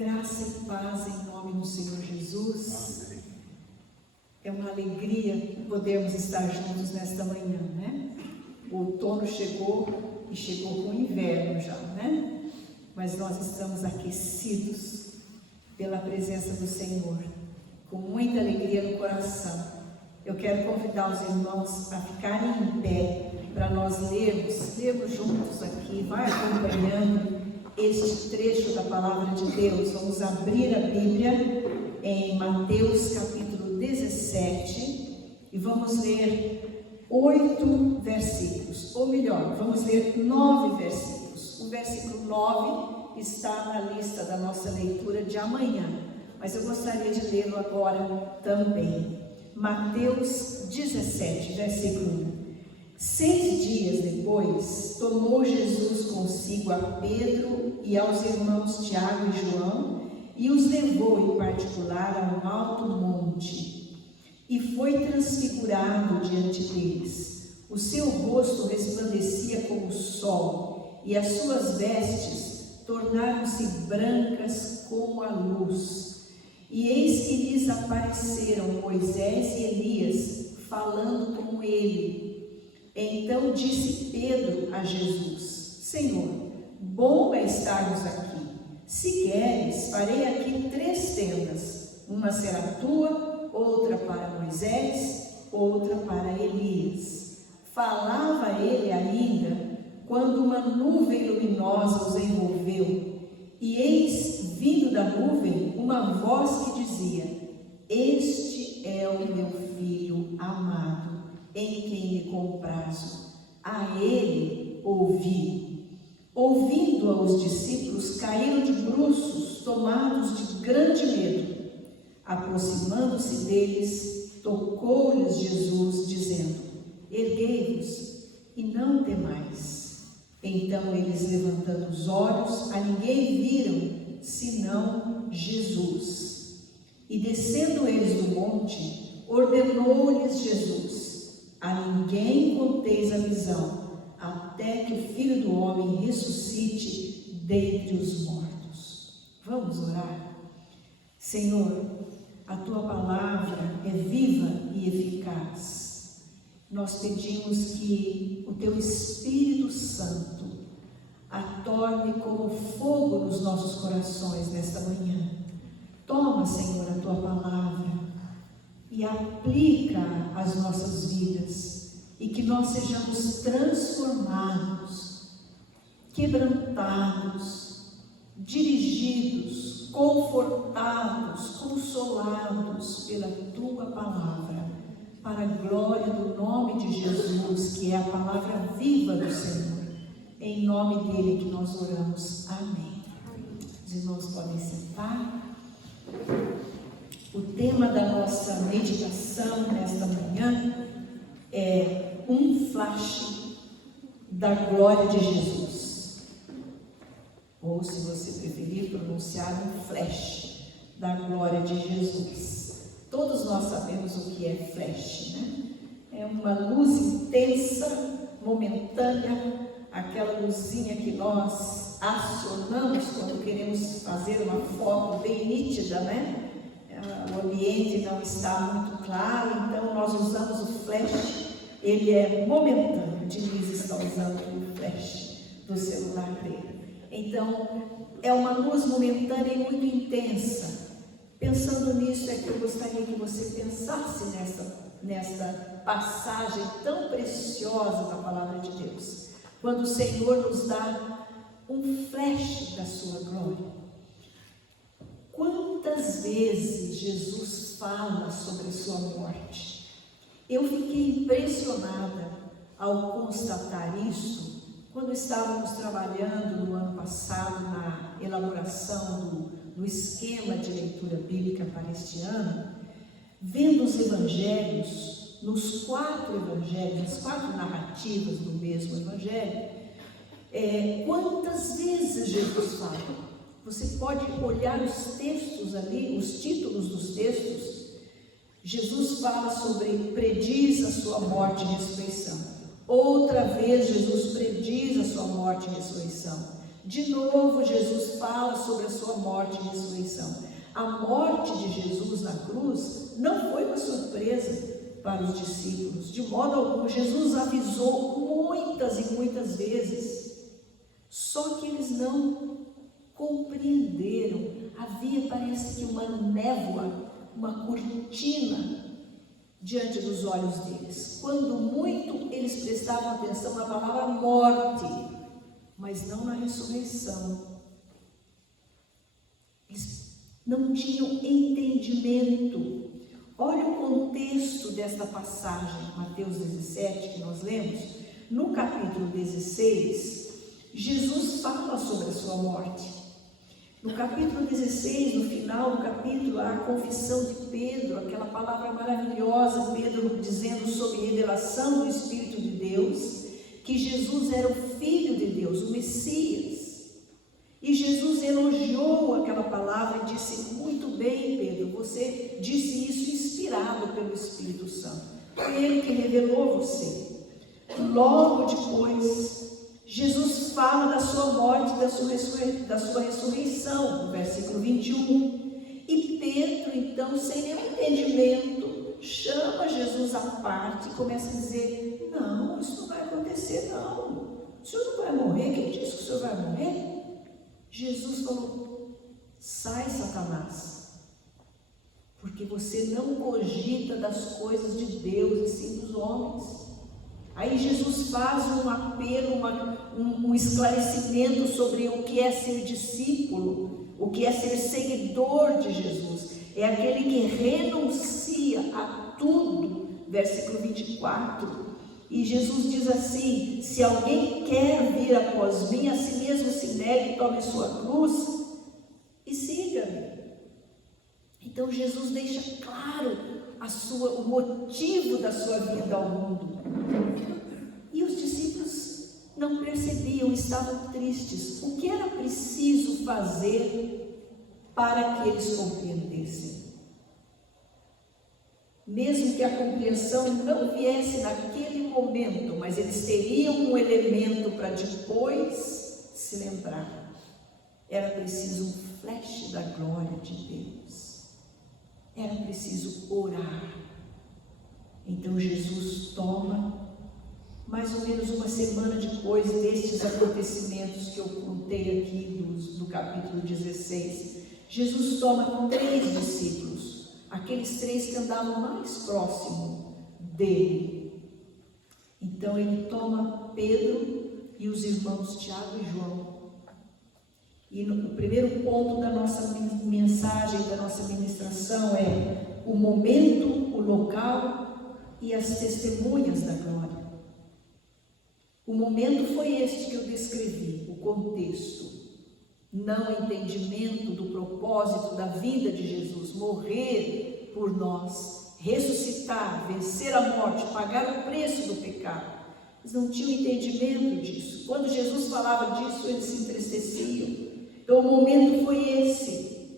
Graça e paz em nome do Senhor Jesus. Amém. É uma alegria podermos estar juntos nesta manhã, né? O outono chegou e chegou com o inverno já, né? Mas nós estamos aquecidos pela presença do Senhor, com muita alegria no coração. Eu quero convidar os irmãos a ficarem em pé para nós lermos juntos aqui, vai acompanhando este trecho da Palavra de Deus. Vamos abrir a Bíblia em Mateus capítulo 17 e vamos ler 8 versículos, ou melhor, vamos ler 9 versículos. O versículo 9 está na lista da nossa leitura de amanhã, mas eu gostaria de lê-lo agora também. Mateus 17, versículo 1. 6 dias depois, tomou Jesus consigo a Pedro e aos irmãos Tiago e João e os levou em particular a um alto monte e foi transfigurado diante deles. O seu rosto resplandecia como o sol e as suas vestes tornaram-se brancas como a luz. E eis que lhes apareceram Moisés e Elias falando com ele. Então disse Pedro a Jesus: Senhor, bom é estarmos aqui. Se queres, farei aqui 3 tendas. Uma será tua, outra para Moisés, outra para Elias. Falava ele ainda, quando uma nuvem luminosa os envolveu. E eis, vindo da nuvem, uma voz que dizia: Este é o meu filho amado, em quem me comprazo, a ele ouvi. Ouvindo-a os discípulos, caíram de bruços, tomados de grande medo. Aproximando-se deles, tocou-lhes Jesus, dizendo: Erguei-vos e não temais. Então eles, levantando os olhos, a ninguém viram, senão Jesus. E descendo eles do monte, ordenou-lhes Jesus: A ninguém conteis a visão, até que o Filho do Homem ressuscite dentre os mortos. Vamos orar? Senhor, a Tua palavra é viva e eficaz. Nós pedimos que o Teu Espírito Santo a torne como fogo nos nossos corações nesta manhã. Toma, Senhor, a Tua palavra e aplica às nossas vidas, e que nós sejamos transformados, quebrantados, dirigidos, confortados, consolados pela Tua palavra, para a glória do nome de Jesus, que é a palavra viva do Senhor. Em nome dele que nós oramos. Amém. Os irmãos podem sentar. O tema da nossa meditação nesta manhã é um flash da glória de Jesus. Ou, se você preferir pronunciar, um flash da glória de Jesus. Todos nós sabemos o que é flash, né? É uma luz intensa, momentânea, aquela luzinha que nós acionamos quando queremos fazer uma foto bem nítida, né? O ambiente não está muito claro, então nós usamos o flash. Ele é momentâneo. Denise está usando o flash do celular dele. Então, é uma luz momentânea e muito intensa. Pensando nisso, é que eu gostaria que você pensasse nesta passagem tão preciosa da Palavra de Deus, quando o Senhor nos dá um flash da sua glória. Quantas vezes Jesus fala sobre a sua morte? Eu fiquei impressionada ao constatar isso quando estávamos trabalhando no ano passado na elaboração do esquema de leitura bíblica para este ano, vendo os evangelhos, nos 4 evangelhos, as 4 narrativas do mesmo evangelho, quantas vezes Jesus fala. Você pode olhar os textos ali, os títulos dos textos. Jesus fala sobre, prediz a sua morte e ressurreição. Outra vez Jesus prediz a sua morte e ressurreição. De novo, Jesus fala sobre a sua morte e ressurreição. A morte de Jesus na cruz não foi uma surpresa para os discípulos, de modo algum. Jesus avisou muitas e muitas vezes, só que eles não compreenderam. Havia, parece que, uma névoa, uma cortina diante dos olhos deles. Quando muito eles prestavam atenção na palavra morte, mas não na ressurreição. Eles não tinham entendimento. Olha o contexto desta passagem, Mateus 17, que nós lemos. No capítulo 16, Jesus fala sobre a sua morte. No capítulo 16, no final do capítulo, há a confissão de Pedro, aquela palavra maravilhosa, Pedro dizendo sobre revelação do Espírito de Deus, que Jesus era o Filho de Deus, o Messias. E Jesus elogiou aquela palavra e disse: muito bem, Pedro, você disse isso inspirado pelo Espírito Santo. Foi Ele que revelou você. Logo depois, Jesus fala da sua morte, da sua ressurreição, no versículo 21. E Pedro, então, sem nenhum entendimento, chama Jesus à parte e começa a dizer: não, isso não vai acontecer, não. O senhor não vai morrer? Quem disse que o senhor vai morrer? Jesus falou: sai, Satanás, porque você não cogita das coisas de Deus e sim dos homens. Aí Jesus faz um apelo, um esclarecimento sobre o que é ser discípulo, o que é ser seguidor de Jesus. É aquele que renuncia a tudo, versículo 24. E Jesus diz assim: se alguém quer vir após mim, a si mesmo se negue, tome sua cruz e siga-me. Então Jesus deixa claro o motivo da sua vinda ao mundo. E os discípulos não percebiam, estavam tristes. O que era preciso fazer para que eles compreendessem? Mesmo que a compreensão não viesse naquele momento, mas eles teriam um elemento para depois se lembrar. Era preciso um flash da glória de Deus. Era preciso orar. Então Jesus toma, mais ou menos uma semana depois destes acontecimentos que eu contei aqui do capítulo 16, Jesus toma 3 discípulos, aqueles 3 que andavam mais próximo dele. Então ele toma Pedro e os irmãos Tiago e João. E o primeiro ponto da nossa mensagem, da nossa ministração é o momento, o local e as testemunhas da glória. O momento foi este que eu descrevi, o contexto. Não entendimento do propósito da vida de Jesus, morrer por nós, ressuscitar, vencer a morte, pagar o preço do pecado. Eles não tinham entendimento disso. Quando Jesus falava disso, eles se entristeciam. Então o momento foi esse.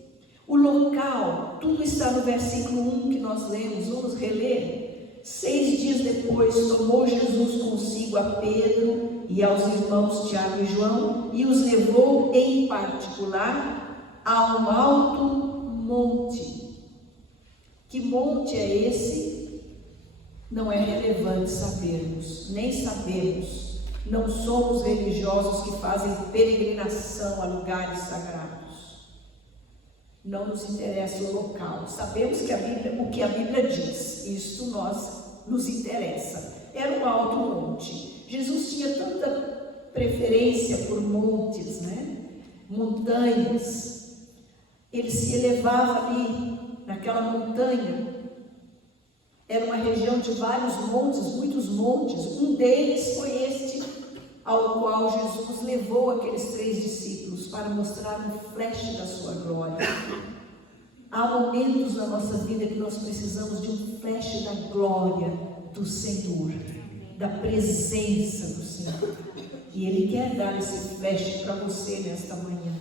O local, tudo está no versículo 1 que nós lemos, vamos reler. 6 dias depois, tomou Jesus consigo a Pedro e aos irmãos Tiago e João e os levou em particular a um alto monte. Que monte é esse? Não é relevante sabermos, nem sabemos. Não somos religiosos que fazem peregrinação a lugares sagrados. Não nos interessa o local. Sabemos que o que a Bíblia diz, isso nos interessa. Era um alto monte. Jesus tinha tanta preferência por montes, montanhas. Ele se elevava ali, naquela montanha. Era uma região de vários montes, muitos montes. Um deles foi este ao qual Jesus levou aqueles 3 discípulos para mostrar um flash da sua glória. Há momentos na nossa vida que nós precisamos de um flash da glória do Senhor, da presença do Senhor. E Ele quer dar esse flash para você nesta manhã.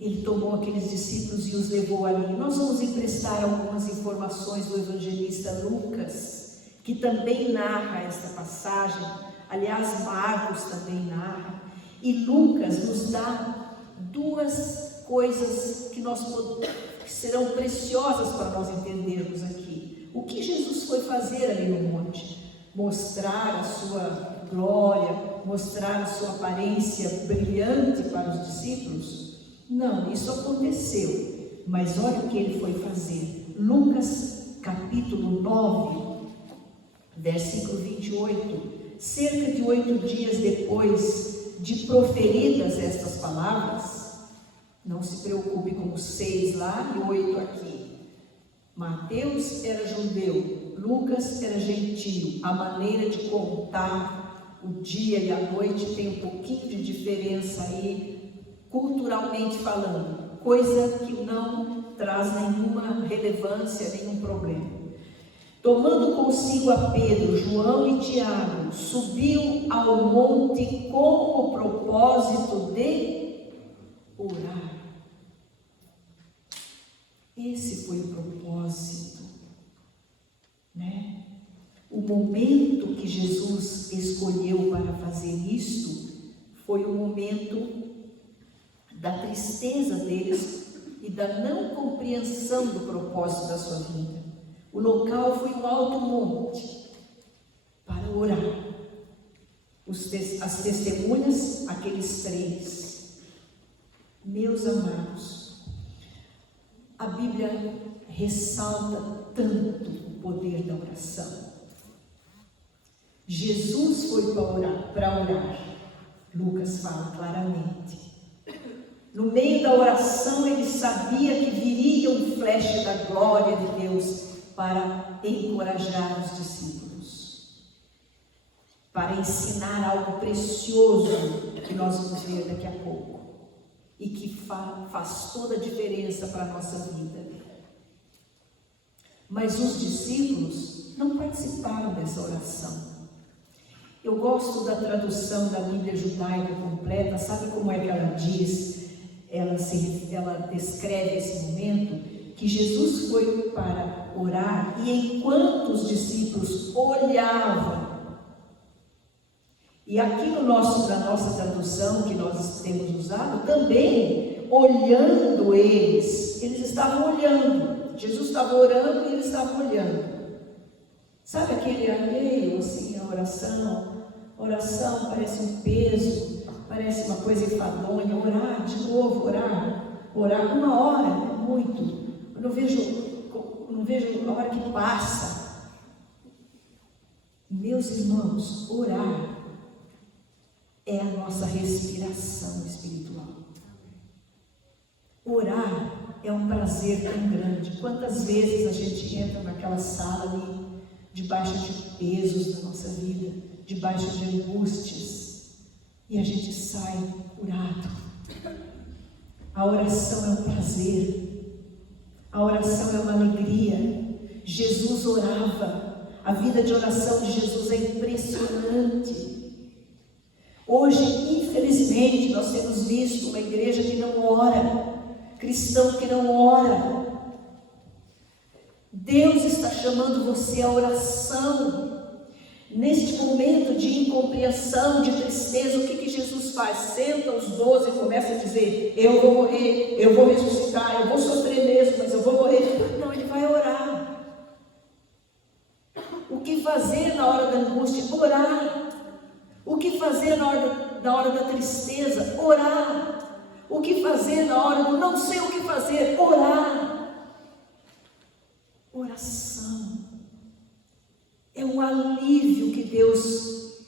Ele tomou aqueles discípulos e os levou ali. Nós vamos emprestar algumas informações do evangelista Lucas, que também narra esta passagem. Aliás, Marcos também narra. E Lucas nos dá duas coisas que serão preciosas para nós entendermos aqui. O que Jesus foi fazer ali no monte? Mostrar a sua glória, mostrar a sua aparência brilhante para os discípulos? Não, isso aconteceu, mas olha o que ele foi fazer. Lucas capítulo 9, versículo 28. Cerca de 8 dias depois de proferidas estas palavras, não se preocupe com os 6 lá e 8 aqui. Mateus era judeu, Lucas era gentio. A maneira de contar o dia e a noite tem um pouquinho de diferença aí, culturalmente falando, coisa que não traz nenhuma relevância, nenhum problema. Tomando consigo a Pedro, João e Tiago, subiu ao monte com o propósito de orar. Esse foi o propósito, né? O momento que Jesus escolheu para fazer isto foi o momento da tristeza deles e da não compreensão do propósito da sua vida. O local foi um alto monte para orar. As testemunhas, aqueles 3. Meus amados, a Bíblia ressalta tanto o poder da oração. Jesus foi para orar. Lucas fala claramente. No meio da oração, ele sabia que viria um flash da glória de Deus para encorajar os discípulos, para ensinar algo precioso que nós vamos ver daqui a pouco e que faz toda a diferença para a nossa vida. Mas os discípulos não participaram dessa oração. Eu gosto da tradução da Bíblia judaica completa. Sabe como é que ela diz? Ela descreve esse momento que Jesus foi para orar e enquanto os discípulos olhavam, e aqui na nossa tradução que nós temos usado, também olhando eles estavam olhando. Jesus estava orando e eles estavam olhando. Sabe aquele alheio, assim, a oração? Oração parece um peso, parece uma coisa enfadonha. Orar, de novo, orar 1 hora é muito. Eu não vejo a hora que passa. Meus irmãos, orar é a nossa respiração espiritual. Orar é um prazer tão grande. Quantas vezes a gente entra naquela sala ali, debaixo de pesos da nossa vida, debaixo de angústias, e a gente sai curado. A oração é um prazer. A oração é uma alegria. Jesus orava. A vida de oração de Jesus é impressionante. Hoje, infelizmente, nós temos visto uma igreja que não ora, cristão que não ora. Deus está chamando você à oração. Neste momento de incompreensão, de tristeza, o que Jesus faz? Senta os 12 e começa a dizer: eu vou morrer, eu vou ressuscitar, eu vou sofrer mesmo, mas eu vou morrer. Não, ele vai orar. O que fazer na hora da angústia? Orar. O que fazer na hora da tristeza? Orar. O que fazer na hora do não sei o que fazer? Orar. Oração é um alívio que Deus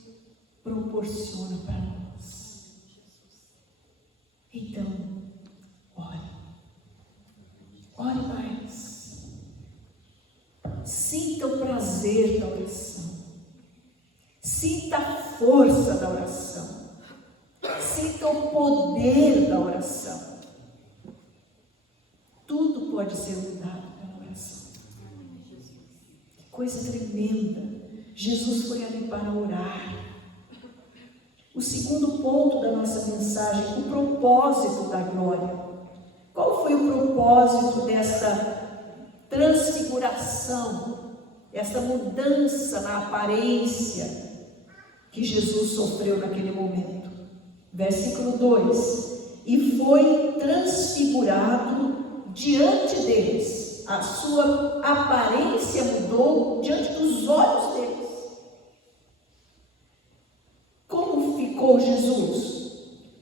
proporciona para nós. Então, ore mais. Sinta o prazer da oração. Sinta a força da oração. Sinta o poder da oração. Tudo pode ser mudado pela oração. Que coisa tremenda. Jesus foi ali para orar. O segundo ponto da nossa mensagem, o propósito da glória. Qual foi o propósito dessa transfiguração, essa mudança na aparência que Jesus sofreu naquele momento? Versículo 2: e foi transfigurado diante deles, a sua aparência mudou diante dos olhos deles. Como ficou Jesus?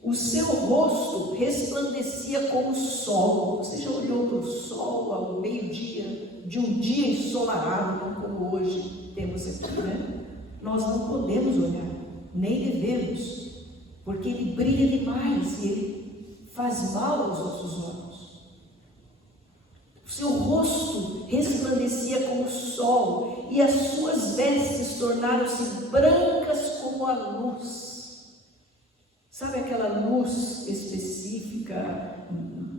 O seu rosto resplandecia como o sol. Você já olhou para o sol ao meio-dia, de um dia ensolarado, como hoje temos aqui, né? Nós não podemos olhar, nem devemos, porque ele brilha demais e ele faz mal aos nossos olhos. O seu rosto resplandecia como o sol, e as suas vestes tornaram-se brancas como a luz. Sabe aquela luz específica,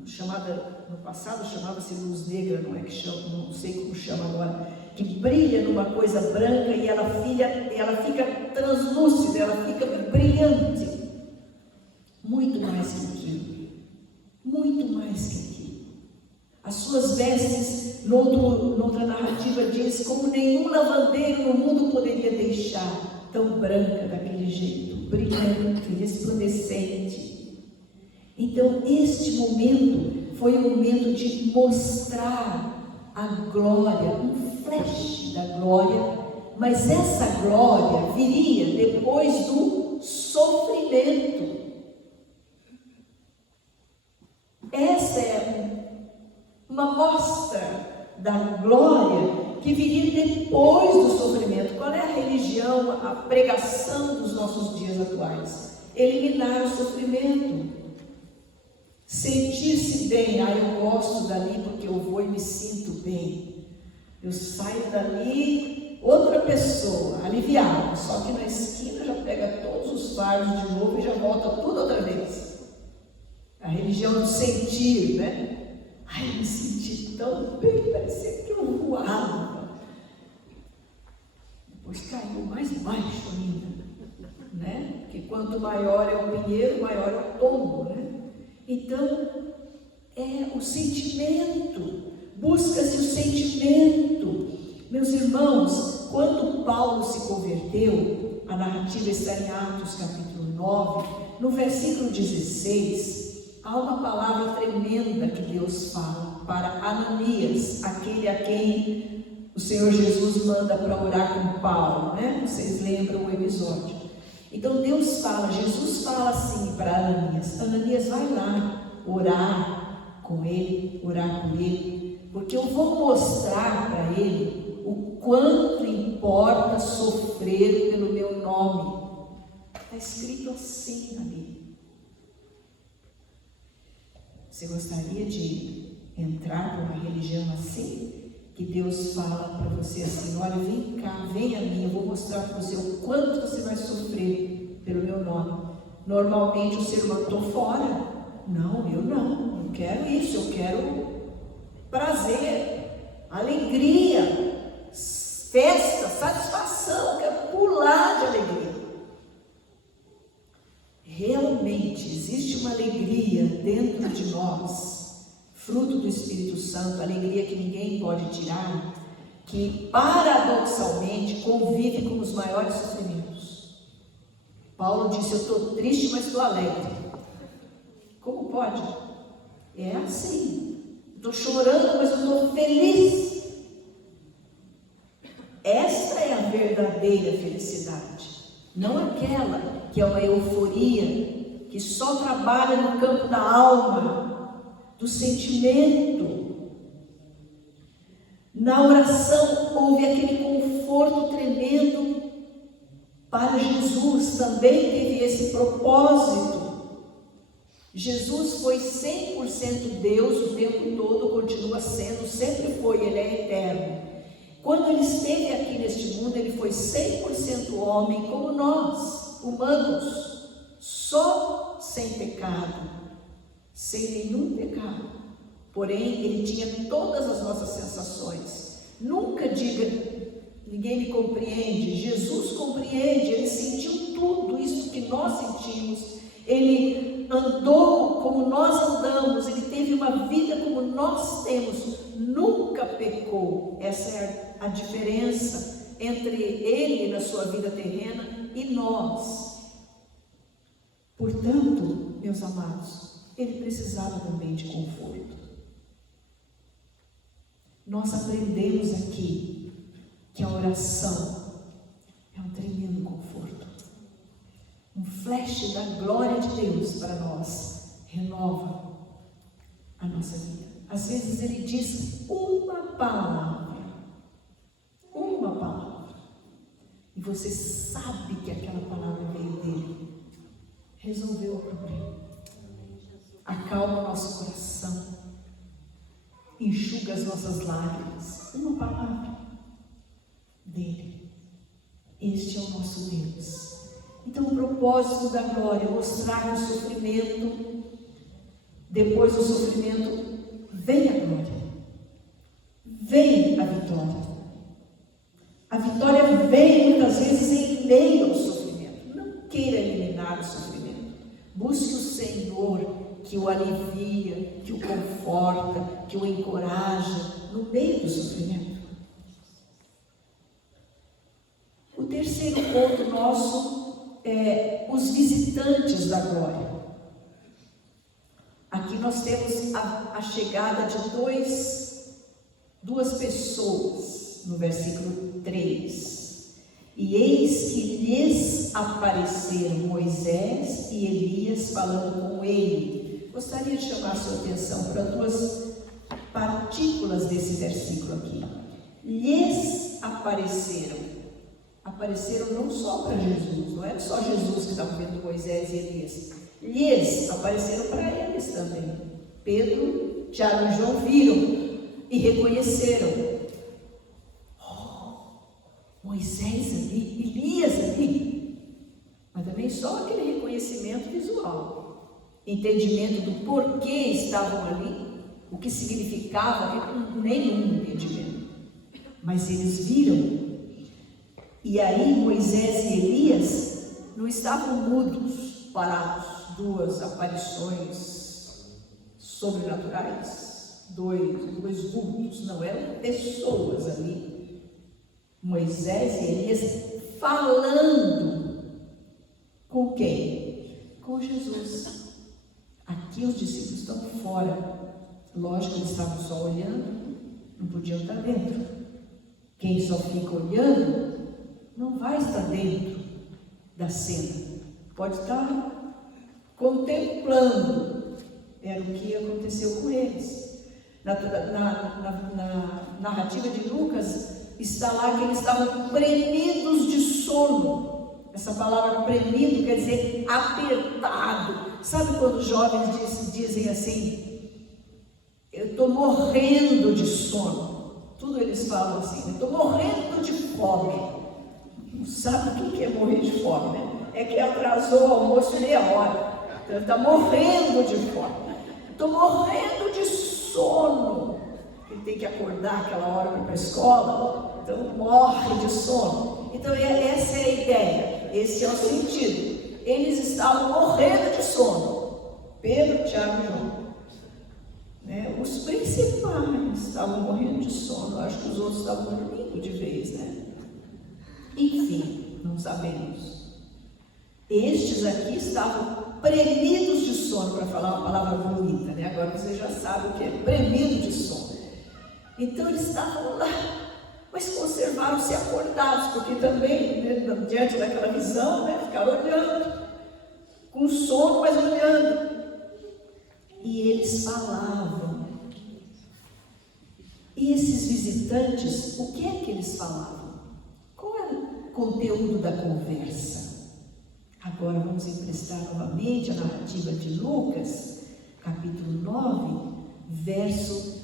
chamada, no passado chamava-se luz negra, não é que chama, não sei como chama agora, que brilha numa coisa branca e ela fica translúcida, ela fica brilhante. Muito mais que aquilo, muito mais que aquilo. As suas vestes, noutra narrativa diz, como nenhum lavandeiro no mundo poderia deixar, tão branca daquele jeito, brilhante, resplandecente. Então este momento foi um momento de mostrar a glória, um flash da glória, mas essa glória viria depois do sofrimento. Essa é uma mostra da glória que viria depois do sofrimento. Qual é a religião, a pregação dos nossos dias atuais? Eliminar o sofrimento. Sentir-se bem. Eu gosto dali porque eu vou e me sinto bem. Eu saio dali outra pessoa, aliviada. Só que na esquina já pega todos os fardos de novo e já volta tudo outra vez. A religião do sentir, né? Eu me senti tão bem, parecia que eu voava. Depois caiu mais baixo ainda, né? Porque quanto maior é o pinheiro, maior é o tombo, né? Então, é o sentimento, busca-se o sentimento. Meus irmãos, quando Paulo se converteu, a narrativa está em Atos capítulo 9, no versículo 16, há uma palavra tremenda que Deus fala para Ananias, aquele a quem o Senhor Jesus manda para orar com Paulo, né? Vocês lembram o episódio? Então Deus fala, Jesus fala assim para Ananias: Ananias, vai lá orar com ele, orar por ele, porque eu vou mostrar para ele o quanto importa sofrer pelo meu nome. Está escrito assim ali. Você gostaria de entrar para uma religião assim? Que Deus fala para você assim: olha, vem cá, vem a mim, eu vou mostrar para você o quanto você vai sofrer pelo meu nome. Normalmente o ser humano, estou fora. Não, eu não quero isso, eu quero prazer, alegria, festa, satisfação, eu quero pular de alegria. Realmente existe uma alegria dentro de nós, fruto do Espírito Santo, alegria que ninguém pode tirar, que paradoxalmente convive com os maiores sofrimentos. Paulo disse: eu estou triste, mas estou alegre. Como pode? É assim. Estou chorando, mas eu estou feliz. Esta é a verdadeira felicidade, não aquela que é uma euforia, que só trabalha no campo da alma, do sentimento. Na oração houve aquele conforto tremendo. Para Jesus também teve esse propósito. Jesus foi 100% Deus o tempo todo, continua sendo, sempre foi, Ele é eterno. Quando Ele esteve aqui neste mundo, Ele foi 100% homem como nós, humanos, só sem pecado, sem nenhum pecado. Porém, Ele tinha todas as nossas sensações. Nunca diga: ninguém me compreende. Jesus compreende, Ele sentiu tudo isso que nós sentimos. Ele andou como nós andamos, Ele teve uma vida como nós temos, nunca pecou. Essa é a diferença entre Ele na sua vida terrena e nós. Portanto, meus amados, ele precisava também de conforto. Nós aprendemos aqui que a oração é um tremendo conforto. Um flash da glória de Deus para nós renova a nossa vida. Às vezes ele diz uma palavra, e você sabe que aquela palavra veio dele, resolveu o problema, acalma o nosso coração, enxuga as nossas lágrimas. Uma palavra dele. Este é o nosso Deus. Então o propósito da glória é mostrar que o sofrimento, depois do sofrimento vem a glória, vem a vitória. A vitória vem muitas vezes em meio ao sofrimento. Não queira eliminar o sofrimento. Busque o Senhor que o alivia, que o conforta, que o encoraja no meio do sofrimento. O terceiro ponto nosso é os visitantes da glória. Aqui nós temos a chegada de duas pessoas. No versículo 3, e eis que lhes apareceram Moisés e Elias falando com ele. Gostaria de chamar a sua atenção para duas partículas desse versículo aqui. Lhes apareceram não só para Jesus, não é só Jesus que estava vendo Moisés e Elias, lhes apareceram para eles também. Pedro, Tiago e João viram e reconheceram. Moisés ali, Elias ali, mas também só aquele reconhecimento visual, entendimento do porquê estavam ali, o que significava, nenhum entendimento, mas eles viram. E aí Moisés e Elias não estavam mudos, parados, duas aparições sobrenaturais, dois vultos, não, eram pessoas ali. Moisés e Elias falando com quem? Com Jesus. Aqui os discípulos estão fora. Lógico, eles estavam só olhando, não podiam estar dentro. Quem só fica olhando não vai estar dentro da cena. Pode estar contemplando. Era o que aconteceu com eles. Na narrativa de Lucas, está lá que eles estavam premidos de sono. Essa palavra premido quer dizer apertado. Sabe quando os jovens dizem assim, eu estou morrendo de sono? Tudo eles falam assim, eu estou morrendo de fome. Não sabe o que é morrer de fome, né? É que atrasou o almoço meia hora. Então ele está morrendo de fome. Estou morrendo de sono. Ele tem que acordar aquela hora para ir para a escola, então morre de sono. Então essa é a ideia, esse é o sentido. Eles estavam morrendo de sono. Pedro, Tiago e João, né? Os principais estavam morrendo de sono. Acho que os outros estavam dormindo de vez, né? Enfim, não sabemos. Estes aqui estavam premidos de sono, para falar uma palavra bonita, né? Agora você já sabe o que é premido de sono. Então eles estavam lá, mas conservaram-se acordados, porque também, né, diante daquela visão, né, ficaram olhando, com sono, mas olhando. E eles falavam. E esses visitantes, o que é que eles falavam? Qual era o conteúdo da conversa? Agora vamos emprestar novamente a narrativa de Lucas, capítulo 9, verso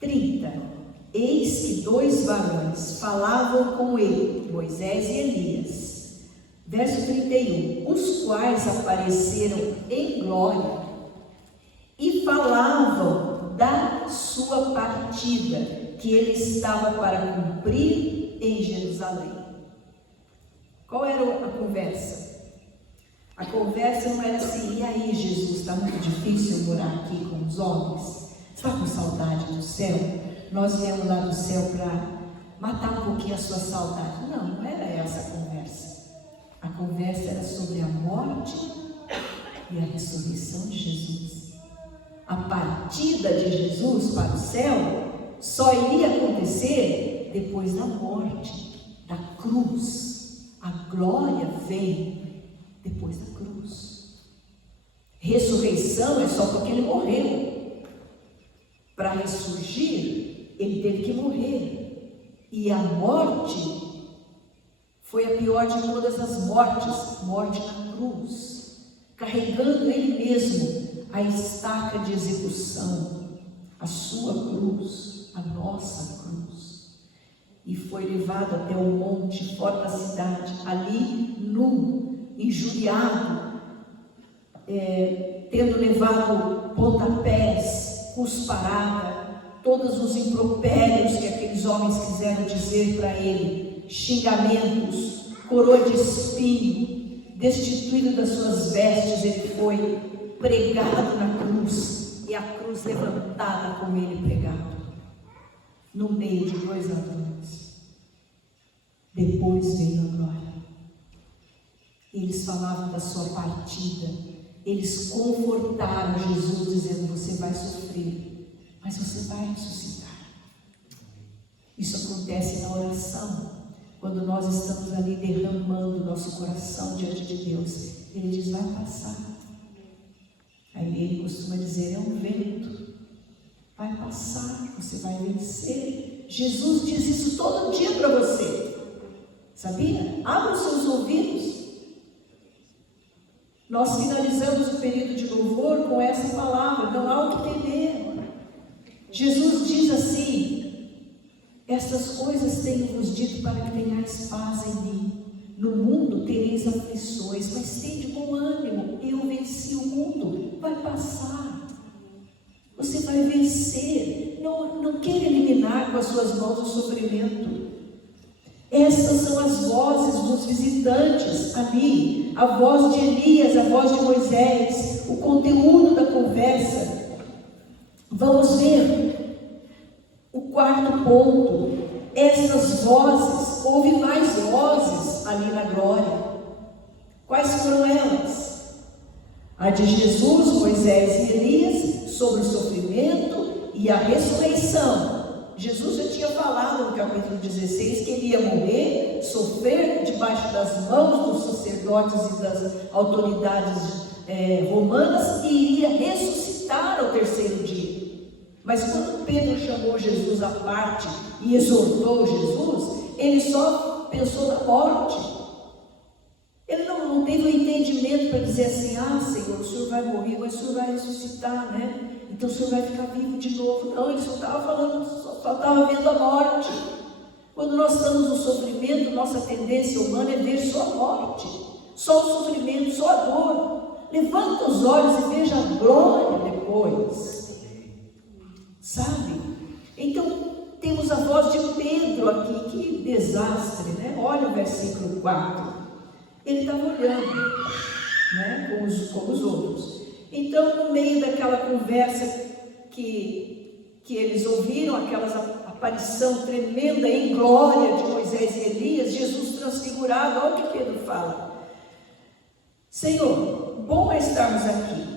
30. Eis que dois varões falavam com ele, Moisés e Elias. Verso 31. Os quais apareceram em glória e falavam da sua partida, que ele estava para cumprir em Jerusalém. Qual era a conversa? A conversa não era assim, e aí Jesus, está muito difícil morar aqui com os homens? Está com saudade do céu? Nós viemos lá do céu para matar um pouquinho a sua saudade. Não, não era essa a conversa. A conversa era sobre a morte e a ressurreição de Jesus. A partida de Jesus para o céu só iria acontecer depois da morte, da cruz. A glória vem depois da cruz. Ressurreição é só porque ele morreu. Para ressurgir, ele teve que morrer. E a morte foi a pior de todas as mortes, morte na cruz, carregando ele mesmo a estaca de execução, a sua cruz, a nossa cruz. E foi levado até o monte, fora da cidade, ali nu, injuriado, tendo levado pontapés, cusparada, todos os impropérios que aqueles homens quiseram dizer para ele, xingamentos, coroa de espinho, destituído das suas vestes, ele foi pregado na cruz, e a cruz levantada com ele pregado, no meio de 2 ladrões. Depois veio a glória. Eles falavam da sua partida, eles confortaram Jesus, dizendo: você vai sofrer, mas você vai ressuscitar. Isso acontece na oração, quando nós estamos ali derramando nosso coração diante de Deus. Ele diz: vai passar. Aí ele costuma dizer: é um vento, vai passar, você vai vencer. Jesus diz isso todo dia para você, sabia? Abra os seus ouvidos. Nós finalizamos o período de louvor com essa palavra: não há o que temer. Jesus diz assim: estas coisas tenho-vos dito para que tenhais paz em mim. No mundo tereis aflições, mas tende bom ânimo, eu venci o mundo. Vai passar, você vai vencer. Não queira eliminar com as suas mãos o sofrimento. Essas são as vozes dos visitantes ali, a voz de Elias, a voz de Moisés, o conteúdo da conversa. Vamos ver o 4º ponto. Essas vozes, houve mais vozes ali na glória. Quais foram elas? A de Jesus, Moisés e Elias sobre o sofrimento e a ressurreição. Jesus já tinha falado no capítulo 16 que ele ia morrer, sofrer debaixo das mãos dos sacerdotes e das autoridades romanas, e iria ressuscitar ao 3º dia. Mas quando Pedro chamou Jesus à parte e exortou Jesus, ele só pensou na morte. Ele não teve o entendimento para dizer assim: ah, Senhor, o Senhor vai morrer, mas o Senhor vai ressuscitar, né? Então o Senhor vai ficar vivo de novo. Não, ele só estava falando, só estava vendo a morte. Quando nós estamos no sofrimento, nossa tendência humana é ver só a morte, só o sofrimento, só a dor. Levanta os olhos e veja a glória depois. Sabe? Então, temos a voz de Pedro aqui, que desastre, né? Olha o versículo 4. Ele estava olhando, né? Como os outros. Então, no meio daquela conversa que eles ouviram, aquela aparição tremenda em glória de Moisés e Elias, Jesus transfigurado, olha o que Pedro fala: Senhor, bom é estarmos aqui.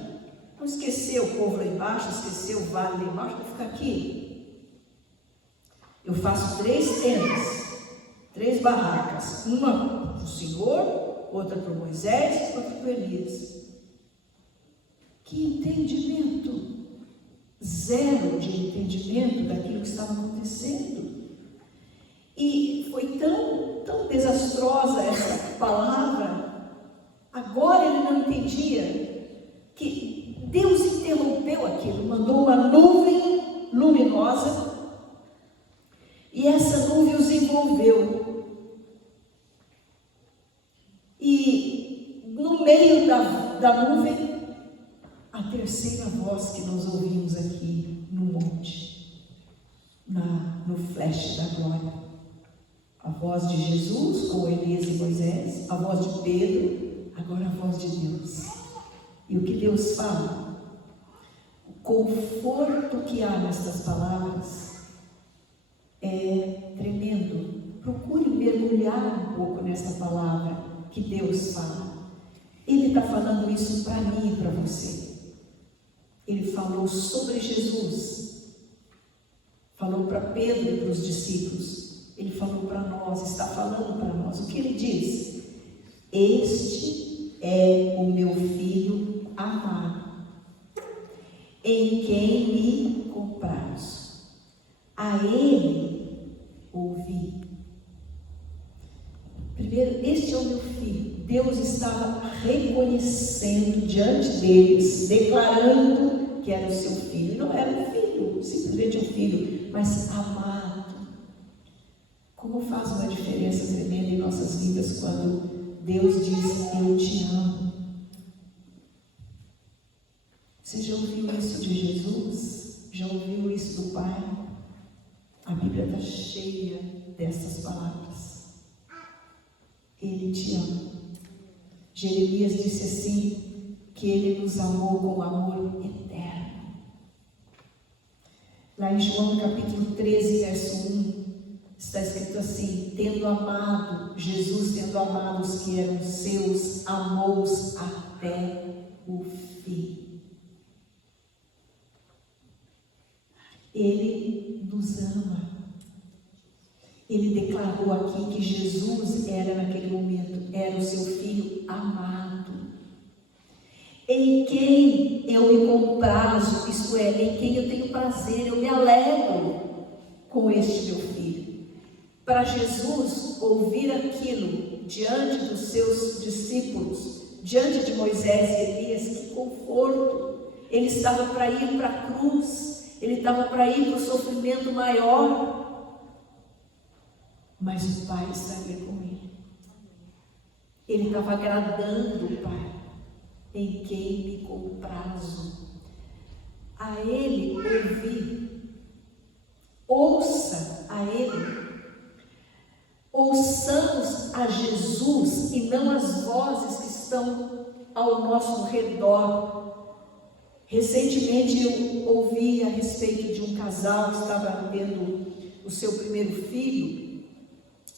Não esqueceu o povo lá embaixo, esqueceu o vale lá embaixo, vai ficar aqui. Eu faço 3 tendas, 3 barracas, uma para o Senhor, outra para o Moisés, outra para o Elias. Que entendimento! Zero de entendimento daquilo que estava acontecendo. E foi tão desastrosa essa palavra. Agora ele não entendia que Deus interrompeu aquilo, mandou uma nuvem luminosa, e essa nuvem os envolveu. E no meio da nuvem, a 3ª voz que nós ouvimos aqui no monte, no flash da glória. A voz de Jesus com Elias e Moisés, a voz de Pedro, agora a voz de Deus. E o que Deus fala? O conforto que há nestas palavras é tremendo. Procure mergulhar um pouco nessa palavra que Deus fala. Ele está falando isso para mim e para você. Ele falou sobre Jesus. Falou para Pedro e para os discípulos. Ele falou para nós, está falando para nós. O que ele diz? Este é o meu filho amado, em quem me comprazo. A ele ouvi. Primeiro, este é o meu filho. Deus estava reconhecendo diante deles, declarando que era o seu filho. Não era um filho, simplesmente um filho, mas amado. Como faz uma diferença tremenda em nossas vidas quando Deus diz: eu te amo. Você já ouviu isso de Jesus? Já ouviu isso do Pai? A Bíblia está cheia dessas palavras. Ele te ama. Jeremias disse assim, que Ele nos amou com amor eterno. Lá em João capítulo 13, verso 1, está escrito assim: tendo amado, Jesus tendo amado os que eram seus, amou-os até o fim. Ele nos ama. Ele declarou aqui que Jesus era, naquele momento, era o seu filho amado, em quem eu me comprazo, isto é, em quem eu tenho prazer, eu me alegro com este meu filho. Para Jesus ouvir aquilo diante dos seus discípulos, diante de Moisés e Elias, que conforto! Ele estava para ir para a cruz, ele estava para ir para o sofrimento maior, mas o Pai estaria com ele. Ele estava agradando o Pai, em quem me comprazo. A Ele ouvi. Ouça a Ele. Ouçamos a Jesus e não as vozes que estão ao nosso redor. Recentemente eu ouvi a respeito de um casal que estava tendo o seu primeiro filho,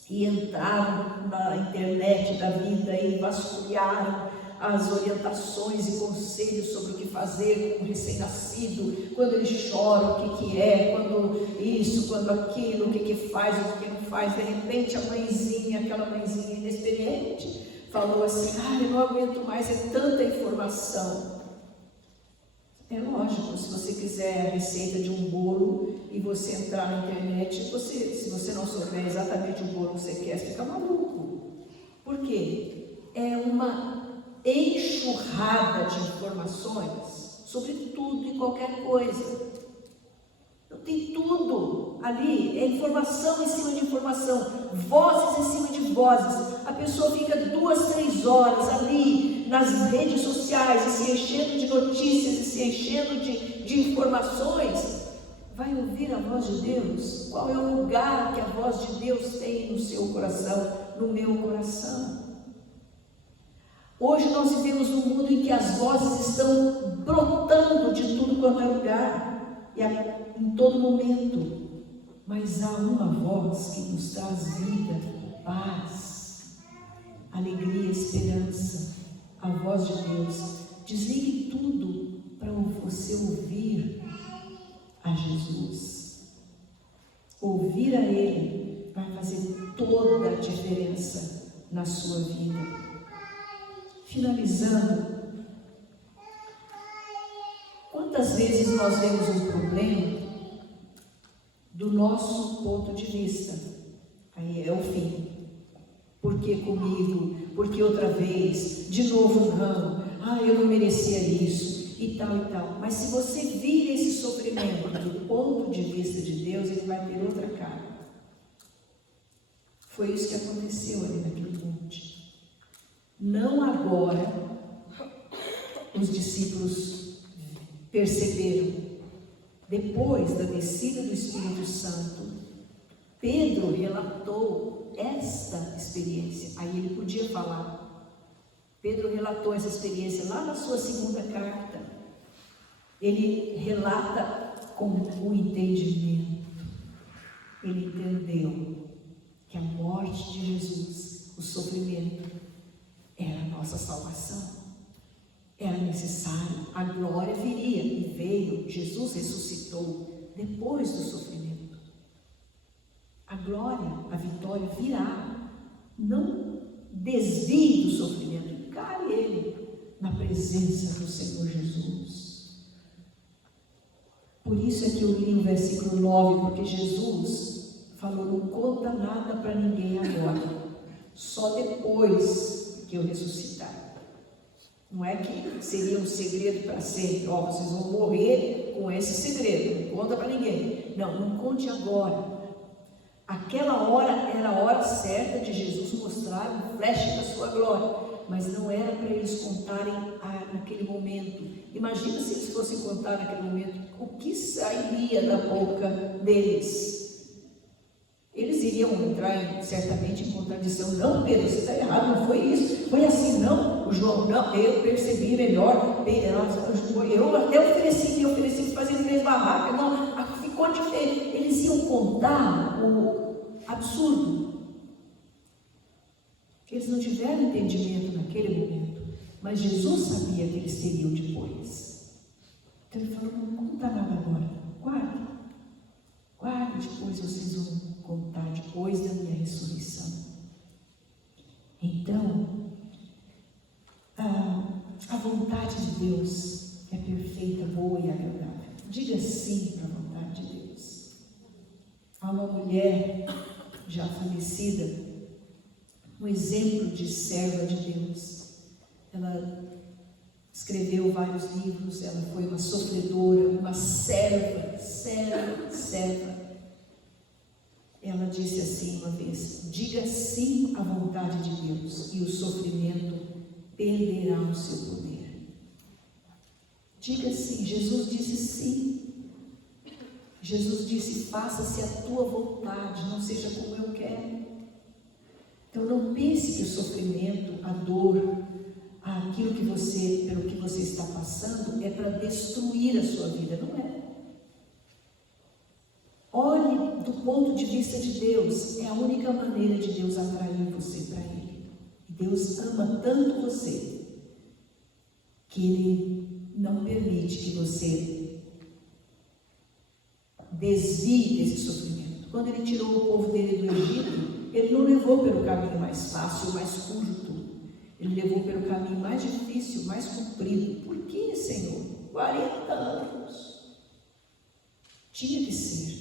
e entraram na internet da vida e vasculharam as orientações e conselhos sobre o que fazer com o recém-nascido, quando ele chora, o que é, quando isso, quando aquilo, o que faz, o que não faz. De repente a mãezinha, aquela mãezinha inexperiente, falou assim: eu não aguento mais, é tanta informação. É lógico, se você quiser a receita de um bolo e você entrar na internet, se você não souber exatamente o bolo que você quer, você fica maluco. Por quê? É uma enxurrada de informações sobre tudo e qualquer coisa. Então, tem tudo ali, é informação em cima de informação, vozes em cima de vozes. A pessoa fica 2, 3 horas ali nas redes sociais e se enchendo de notícias e se enchendo de informações. Vai ouvir a voz de Deus? Qual é o lugar que a voz de Deus tem no seu coração, no meu coração? Hoje nós vivemos num mundo em que as vozes estão brotando de tudo quanto é lugar e em todo momento, mas há uma voz que nos traz vida, paz, alegria, esperança, a voz de Deus. Desligue tudo para você ouvir a Jesus. Ouvir a Ele vai fazer toda a diferença na sua vida. Finalizando, quantas vezes nós vemos um problema do nosso ponto de vista? Aí é o fim. Por que comigo? Por que outra vez? De novo não. Eu não merecia isso e tal e tal. Mas se você vir esse sofrimento do ponto de vista de Deus, ele vai ter outra cara. Foi isso que aconteceu ali naquele monte. Não agora os discípulos perceberam. Depois da descida do Espírito Santo, Pedro relatou esta experiência. Aí ele podia falar. Pedro relatou essa experiência lá na sua segunda carta. Ele relata com o entendimento. Ele entendeu que a morte de Jesus, o sofrimento, era a nossa salvação. era necessário, a glória viria, e veio. Jesus ressuscitou depois do sofrimento. A glória, a vitória virá. Não desvie do sofrimento, encare ele na presença do Senhor Jesus. Por isso é que eu li o versículo 9, porque Jesus falou: não conta nada para ninguém agora, só depois que eu ressuscitar. Não é que seria um segredo para sempre, ó, vocês vão morrer com esse segredo, não conta para ninguém. Não, não conte agora. Aquela hora era a hora certa de Jesus mostrar um flash da sua glória, mas não era para eles contarem naquele momento. Imagina se eles fossem contar naquele momento, o que sairia da boca deles? Eles iriam entrar certamente em contradição. Não, Pedro, você está errado, não foi isso, foi assim, não. O João, não, eu percebi melhor, eu até ofereci fazer 3 barracas, não, ficou diferente. Eles iam contar o absurdo. Eles não tiveram entendimento naquele momento, mas Jesus sabia que eles teriam depois. Então ele falou: não conta nada agora, guarde, depois vocês vão contar, depois da minha ressurreição. Então, a vontade de Deus é perfeita, boa e agradável. Diga sim para a vontade de Deus. Há uma mulher já falecida, um exemplo de serva de Deus. Ela escreveu vários livros, ela foi uma sofredora, uma serva. Ela disse assim uma vez: diga sim à vontade de Deus e o sofrimento perderá o seu poder. Diga sim. Jesus disse sim. Jesus disse: faça-se a tua vontade, não seja como eu quero. Então não pense que o sofrimento, a dor, aquilo que pelo que você está passando é para destruir a sua vida. Não é. Olhe do ponto de vista de Deus. É a única maneira de Deus atrair você para Ele. Deus ama tanto você que Ele não permite que você desvie desse sofrimento. Quando Ele tirou o povo dele do Egito, Ele não levou pelo caminho mais fácil, mais curto. Ele levou pelo caminho mais difícil, mais comprido. Por que, Senhor? 40 anos. Tinha que ser.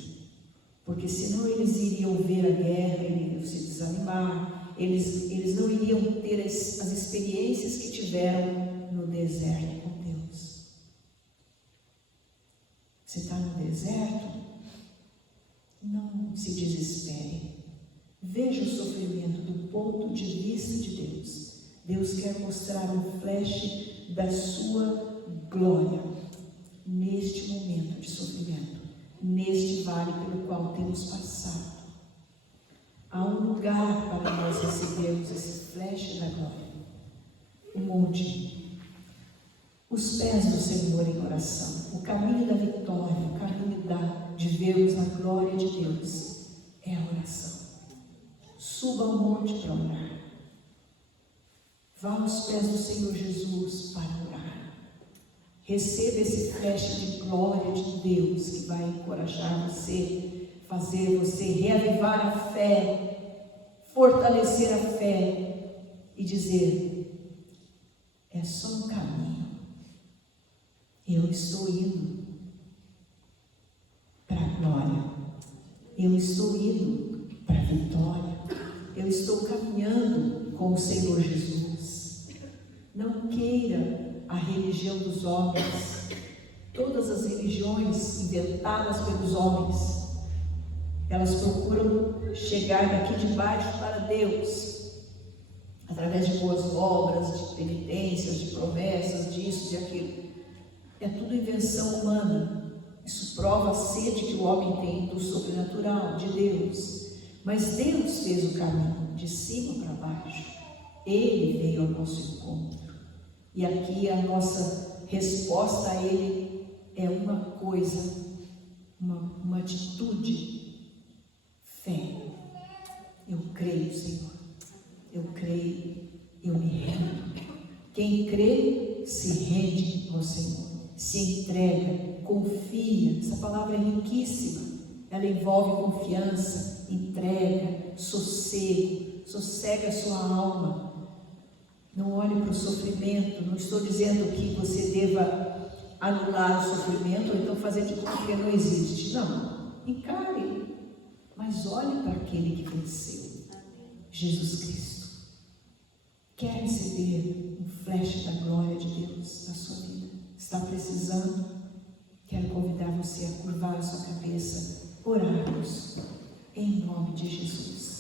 Porque senão eles iriam ver a guerra, iriam se desanimar, eles não iriam ter as experiências que tiveram no deserto com Deus. Você está no deserto? Não se desespere. Veja o sofrimento do ponto de vista de Deus. Deus quer mostrar um flash da sua glória neste momento de sofrimento, neste vale pelo qual temos passado. Há um lugar para nós recebermos esse flash da glória. O monte, os pés do Senhor em oração, o caminho da vitória, o caminho de vermos a glória de Deus é a oração. Suba ao monte para orar. Vá aos pés do Senhor Jesus para orar. Receba esse flash de glória de Deus que vai encorajar você, fazer você reavivar a fé, fortalecer a fé e dizer: é só um caminho. Eu estou indo para a glória. Eu estou indo para a vitória. Eu estou caminhando com o Senhor Jesus. Não queira a religião dos homens. Todas as religiões inventadas pelos homens, elas procuram chegar daqui de baixo para Deus, através de boas obras, de penitências, de promessas, disso, de aquilo. É tudo invenção humana. Isso prova a sede que o homem tem do sobrenatural, de Deus. Mas Deus fez o caminho de cima para baixo. Ele veio ao nosso encontro. E aqui a nossa resposta a Ele é uma coisa, uma atitude: fé. Eu creio, Senhor. Eu creio, eu me rendo. Quem crê, se se rende ao Senhor, se entrega, confia. Essa palavra é riquíssima. Ela envolve confiança, entrega, sossego, sossega a sua alma. Não olhe para o sofrimento. Não estou dizendo que você deva anular o sofrimento ou então fazer de conta que não existe. Não, encare, mas olhe para aquele que venceu, Jesus Cristo. Quer receber um flash da glória de Deus na sua vida? Está precisando? Quero convidar você a curvar a sua cabeça, orarmos em nome de Jesus.